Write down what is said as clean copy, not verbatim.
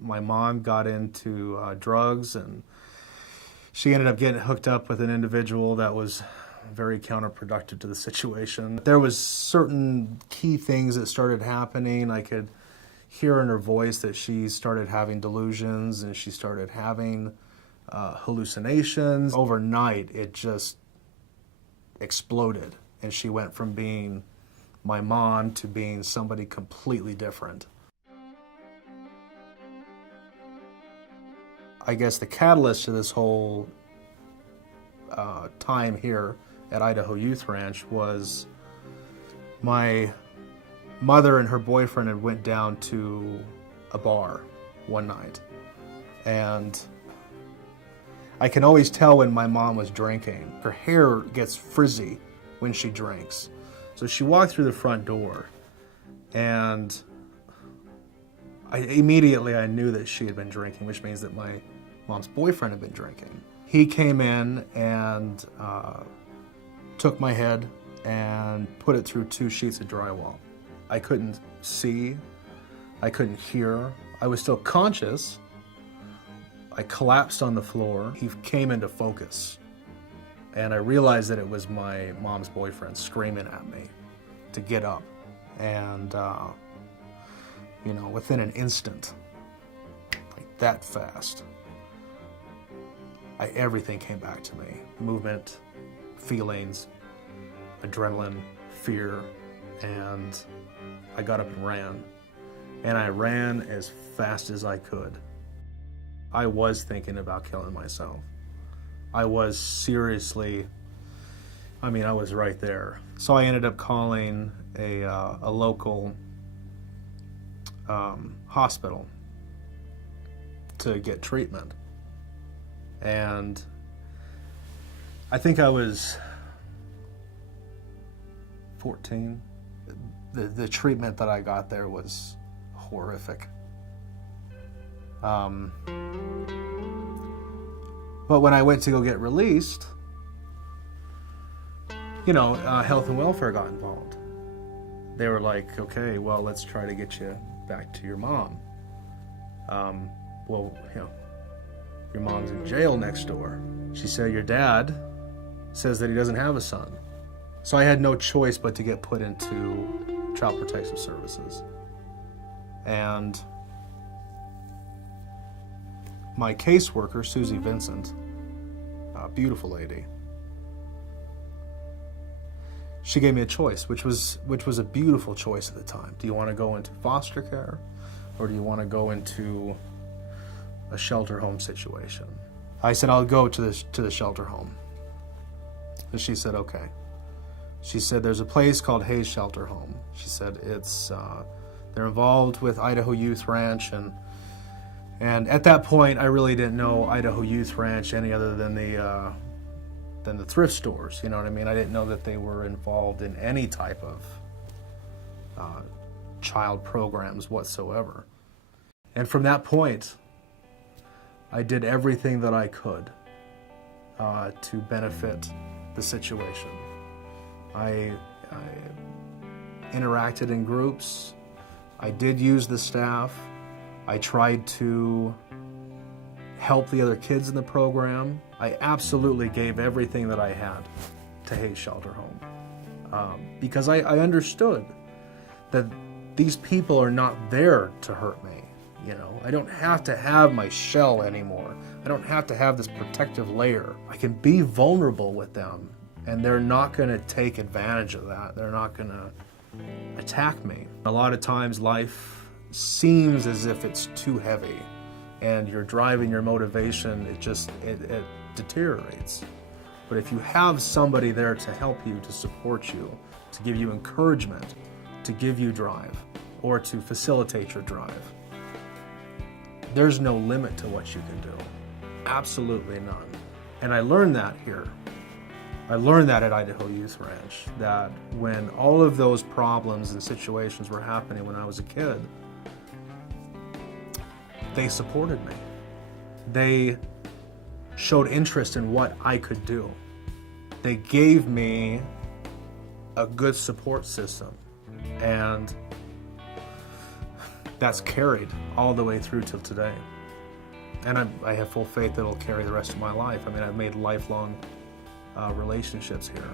my mom got into drugs, and she ended up getting hooked up with an individual that was very counterproductive to the situation. There was certain key things that started happening. I could hear in her voice that she started having delusions and she started having hallucinations. Overnight, it just exploded, and she went from being my mom to being somebody completely different. I guess the catalyst to this whole time here at Idaho Youth Ranch was my mother and her boyfriend had went down to a bar one night, and I can always tell when my mom was drinking. Her hair gets frizzy when she drinks. So she walked through the front door, and immediately I knew that she had been drinking, which means that my mom's boyfriend had been drinking. He came in and took my head and put it through 2 sheets of drywall. I couldn't see, I couldn't hear, I was still conscious. I collapsed on the floor. He came into focus, and I realized that it was my mom's boyfriend screaming at me to get up. And, within an instant, like that fast, everything came back to me. Movement, feelings, adrenaline, fear, and I got up and ran. And I ran as fast as I could. I was thinking about killing myself. I was seriously, I was right there. So I ended up calling a local hospital to get treatment. And I think I was 14. The treatment that I got there was horrific. But when I went to go get released, health and welfare got involved. They were like, okay, well, let's try to get you back to your mom. Your mom's in jail next door. She said, your dad says that he doesn't have a son. So I had no choice but to get put into Child Protective Services. And my caseworker, Susie Vincent, a beautiful lady, she gave me a choice, which was a beautiful choice at the time. Do you want to go into foster care, or do you want to go into a shelter home situation? I said, I'll go to the shelter home. And she said, okay. She said, there's a place called Hayes Shelter Home. She said, they're involved with Idaho Youth Ranch, and at that point, I really didn't know Idaho Youth Ranch any other than the thrift stores. You know what I mean? I didn't know that they were involved in any type of child programs whatsoever. And from that point, I did everything that I could to benefit the situation. I interacted in groups. I did use the staff. I tried to help the other kids in the program. I absolutely gave everything that I had to Hayes Shelter Home because I understood that these people are not there to hurt me. I don't have to have my shell anymore. I don't have to have this protective layer. I can be vulnerable with them, and they're not going to take advantage of that. They're not going to attack me. A lot of times life seems as if it's too heavy, and you're driving your motivation, it deteriorates. But if you have somebody there to help you, to support you, to give you encouragement, to give you drive, or to facilitate your drive, there's no limit to what you can do. Absolutely none. And I learned that here. I learned that at Idaho Youth Ranch, that when all of those problems and situations were happening when I was a kid, they supported me. They showed interest in what I could do. They gave me a good support system. And that's carried all the way through till today. And I have full faith that it'll carry the rest of my life. I mean, I've made lifelong relationships here.